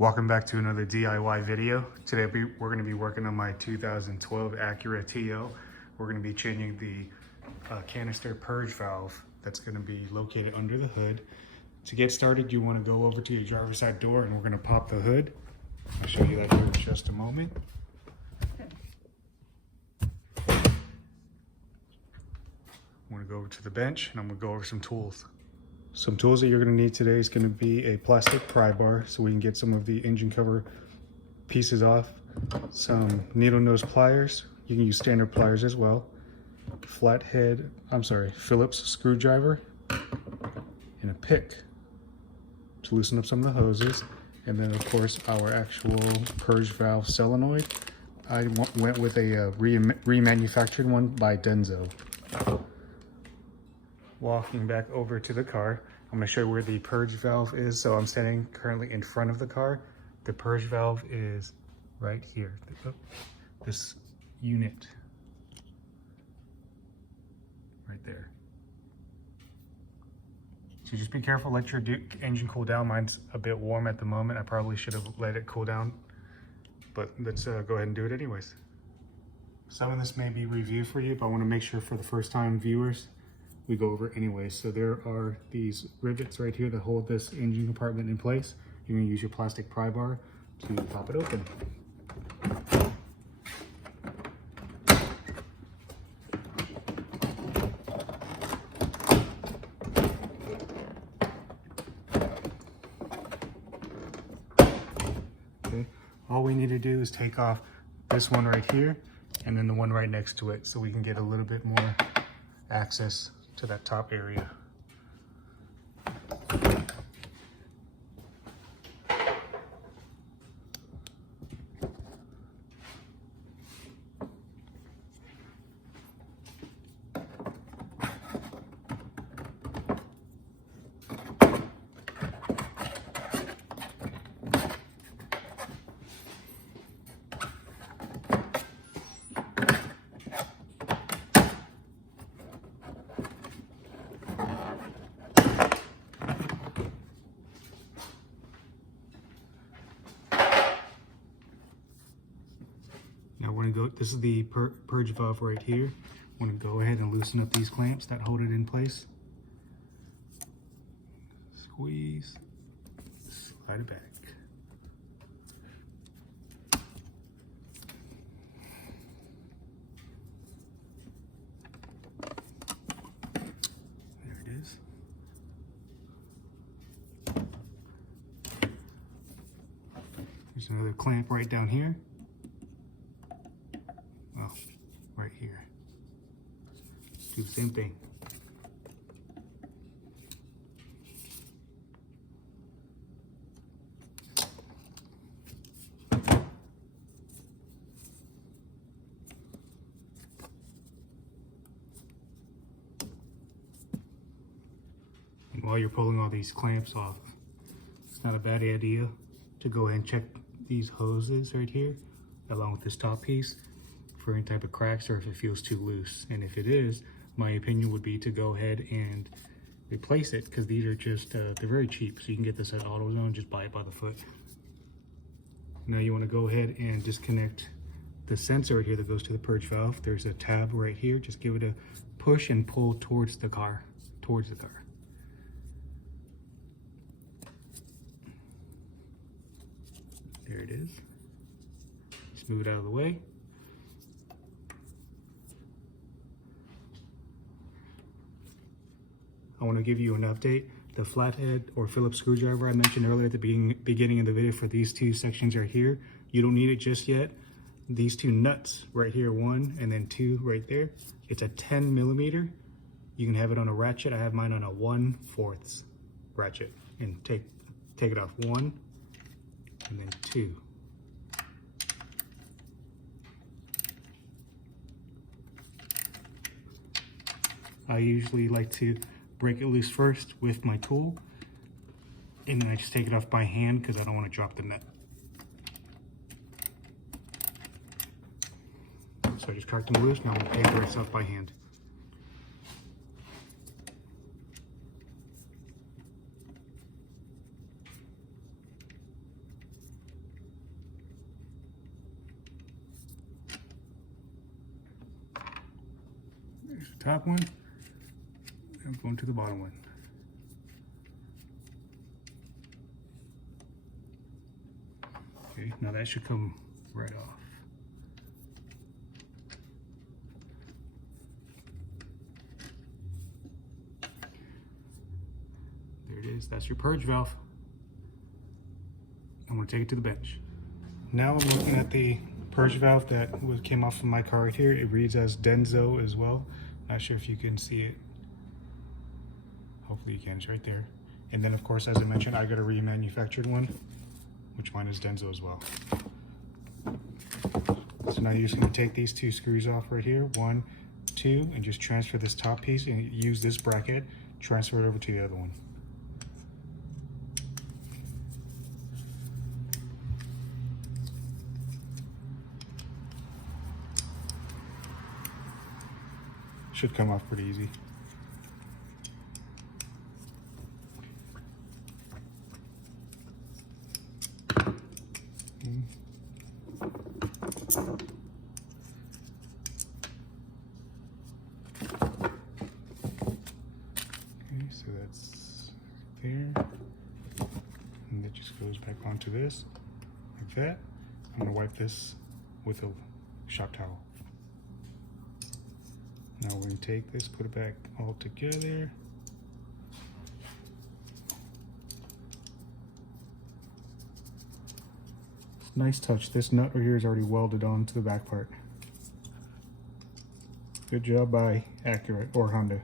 Welcome back to another DIY video. Today we're going to be working on my 2012 Acura TL. We're going to be changing the canister purge valve that's going to be located under the hood. To get started, you want to go over to your driver's side door and we're going to pop the hood. I'll show you that here in just a moment. I'm going to go over to the bench and I'm going to go over some tools. Some tools that you're going to need today is going to be a plastic pry bar so we can get some of the engine cover pieces off, some needle nose pliers, you can use standard pliers as well, Phillips screwdriver, and a pick to loosen up some of the hoses, and then of course our actual purge valve solenoid. I went with a remanufactured one by Denso. Walking back over to the car, I'm going to show you where the purge valve is. So I'm standing currently in front of the car. The purge valve is right here. This unit right there. So just be careful, let your engine cool down. Mine's a bit warm at the moment. I probably should have let it cool down, but let's go ahead and do it anyways. Some of this may be review for you, but I want to make sure for the first time viewers, we go over it anyway. So there are these rivets right here that hold this engine compartment in place. You're going to use your plastic pry bar to pop it open. Okay. All we need to do is take off this one right here and then the one right next to it so we can get a little bit more access to that top area. This is the purge valve right here. I want to go ahead and loosen up these clamps that hold it in place. Squeeze, slide it back. There it is. There's another clamp right down here. Right here. Do the same thing. And while you're pulling all these clamps off, it's not a bad idea to go ahead and check these hoses right here, along with this top piece, for any type of cracks or if it feels too loose. And if it is, my opinion would be to go ahead and replace it, because these are just they're very cheap, so you can get this at AutoZone. Just buy it by the foot. Now you want to go ahead and disconnect the sensor right here that goes to the purge valve. There's a tab right here. Just give it a push and pull towards the car. There it is. Just move it out of the way. I want to give you an update. The flathead or Phillips screwdriver I mentioned earlier at the beginning of the video for these two sections right here, you don't need it just yet. These two nuts right here, one and then two right there, it's a 10 millimeter. You can have it on a ratchet. I have mine on a 1/4 ratchet. And take it off, one and then two. I usually like to break it loose first with my tool, and then I just take it off by hand because I don't want to drop the nut. So I just cracked them loose. Now I'm going to take the rest off by hand. Here's the top one. I'm going to the bottom one. Okay, now that should come right off. There it is. That's your purge valve. I'm going to take it to the bench. Now I'm looking at the purge valve that came off of my car right here. It reads as Denso as well. Not sure if you can see it. Hopefully you can. It's right there. And then of course, as I mentioned, I got a remanufactured one, which mine is Denso as well. So now you're just going to take these two screws off right here, 1, 2, and just transfer this top piece and use this bracket, transfer it over to the other one. Should come off pretty easy. So that's right there, and that just goes back onto this like that. I'm gonna wipe this with a shop towel. Now we're gonna take this, put it back all together. Nice touch. This nut right here is already welded onto the back part. Good job by Acura or Honda.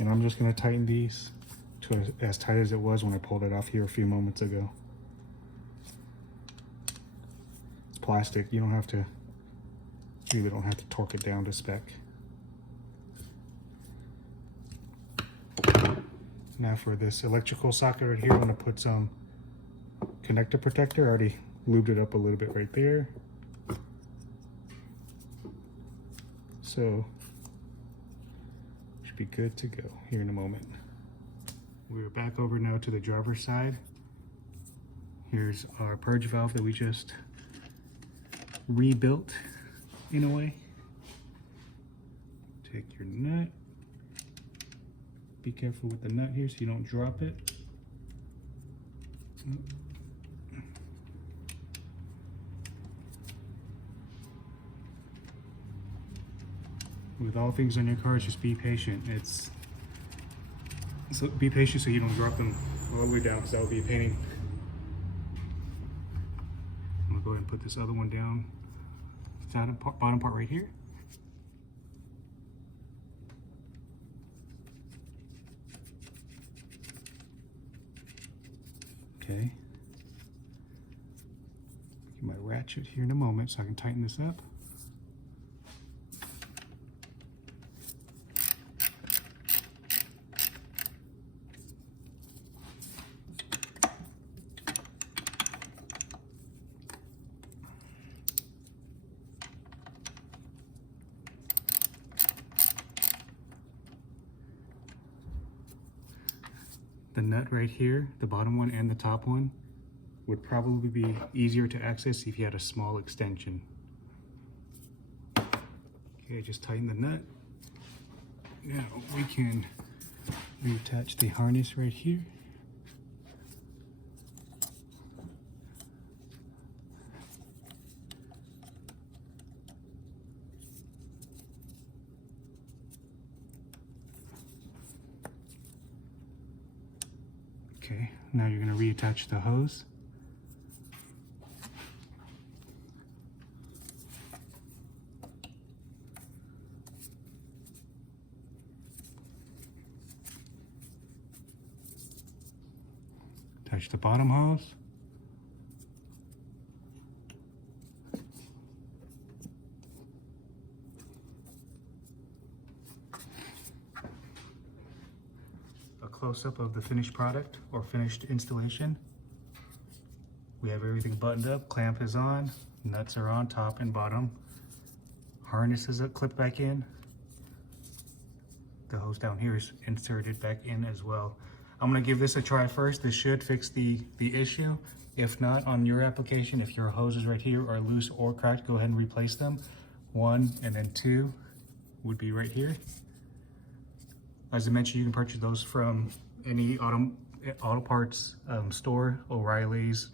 And I'm just going to tighten these to as tight as it was when I pulled it off here a few moments ago. It's plastic. You really don't have to torque it down to spec. Now for this electrical socket right here, I'm going to put some connector protector. I already lubed it up a little bit right there. So be good to go here in a moment. We're back over now to the driver's side. Here's our purge valve that we just rebuilt in a way. Take your nut. Be careful with the nut here so you don't drop it. With all things on your cars, just be patient. So be patient so you don't drop them all the way down, because that would be a pain. I'm gonna go ahead and put this other one down, bottom part right here. Okay. Get my ratchet here in a moment so I can tighten this up. The nut right here, the bottom one and the top one, would probably be easier to access if you had a small extension. Okay, just tighten the nut. Now we can reattach the harness right here. Okay, now you're going to reattach the hose. Attach the bottom hose. Close-up of the finished product or finished installation. We have everything buttoned up, clamp is on, nuts are on top and bottom, harness is clipped back in, the hose down here is inserted back in as well. I'm gonna give this a try first. This should fix the issue. If not, on your application, if your hoses right here are loose or cracked, go ahead and replace them. 1 and then 2 would be right here. As I mentioned, you can purchase those from any auto parts store, O'Reilly's,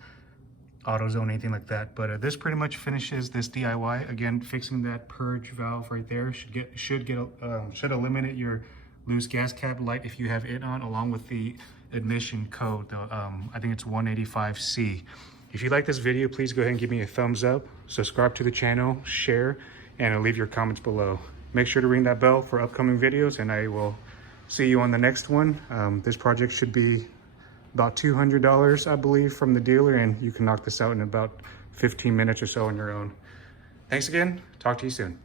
AutoZone, anything like that. But this pretty much finishes this DIY. Again, fixing that purge valve right there should eliminate your loose gas cap light if you have it on, along with the admission code. I think it's 185C. If you like this video, please go ahead and give me a thumbs up, subscribe to the channel, share, and leave your comments below. Make sure to ring that bell for upcoming videos, and I will see you on the next one. This project should be about $200, I believe, from the dealer, and you can knock this out in about 15 minutes or so on your own. Thanks again. Talk to you soon.